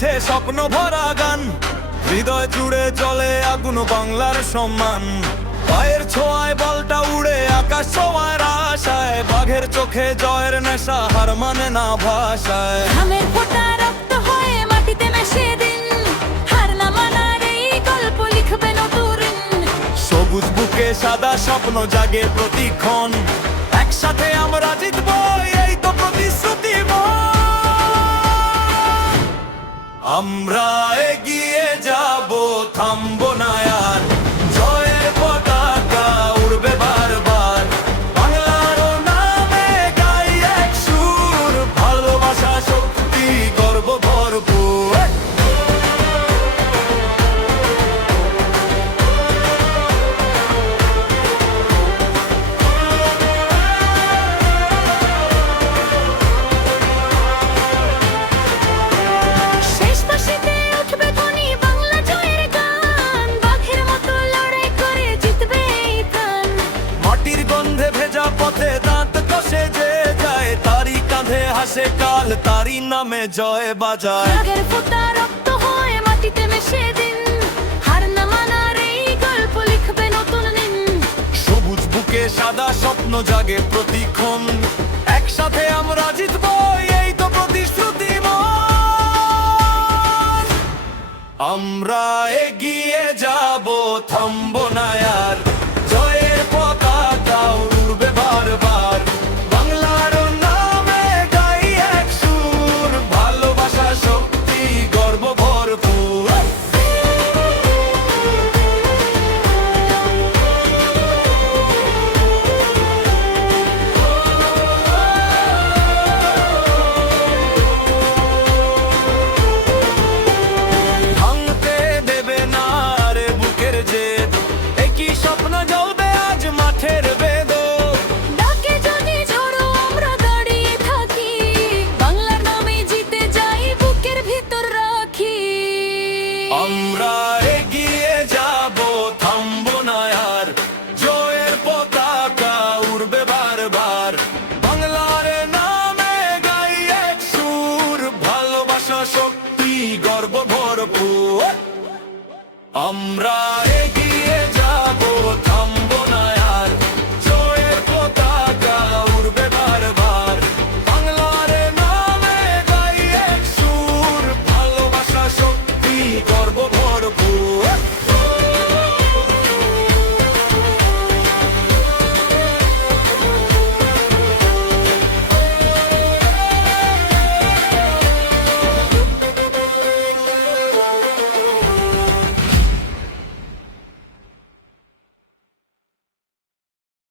মাঠে স্বপ্ন ভরা গান, হৃদয় জুড়ে চলে আগুন বাংলার সম্মান। পায়ের ছোঁয়ায় বলটা উড়ে আকাশ ছোঁয়ার আশায়, বাঘের চোখে জয়ের নেশা হার মানে না ভাষায়। ঘামের ফোঁটা রক্ত হয়ে মাটিতে মেশে দিন, হার না মানার এই গল্প লিখবে নতুন। সবুজ বুকে সাদা স্বপ্ন জাগে প্রতিক্ষণ, একসাথে আমরা জিতবো এই তো প্রতিশ্রুতি মন। আমরা এগিয়ে যাব, থামবো না আর, জয়ের পতাকা উড়বে বারবার। বাংলার নামে গাই এক সুর, ভালোবাসা শক্তি গর্ব ভরপুর। শেষ বাঁশিতে উঠবে ধ্বনি বাংলা জয়ের গান, বাঘের মতো লড়াই করে জিতবে এই প্রাণ। মাটির গন্ধে ভেজা পথে দাঁত কষে যে যায়, তারই কাঁধে হাসে কাল, তারই নামে জয় বাজায়। রাগের ফোঁটা রক্ত হয়ে মাটিতে মিশে দিন, হার না মানার এই গল্প লিখবে নতুন দিন। সবুজ বুকে সাদা স্বপ্ন জাগে প্রতিক্ষণ, একসাথে আমরা জিতবো এই তো প্রতিশ্রুতি মন। আমরা এগিয়ে যাব, থামবো না আর, জয়ের পতাকা উড়বে বারবার। বাংলার নামে গাই এক সুর, ভালোবাসা শক্তি গর্ব ভরপুর। ভাঙতে দেবে না রে বুকের জেদ, একই স্বপ্ন জ্বলবে আজ মাঠের বেদন। ডাকে যদি ঝড়ো আমরা দাঁড়িয়ে থাকি, বাংলার নামে জিতে যাই বুকের ভিতর রাখি। আমরা এগিয়ে যাব, থামবো না আর, জয়ের পতাকা উড়বে বারবার। বাংলার নামে গাই এক সুর, ভালোবাসা শক্তি গর্ব ভরপুর। আমরা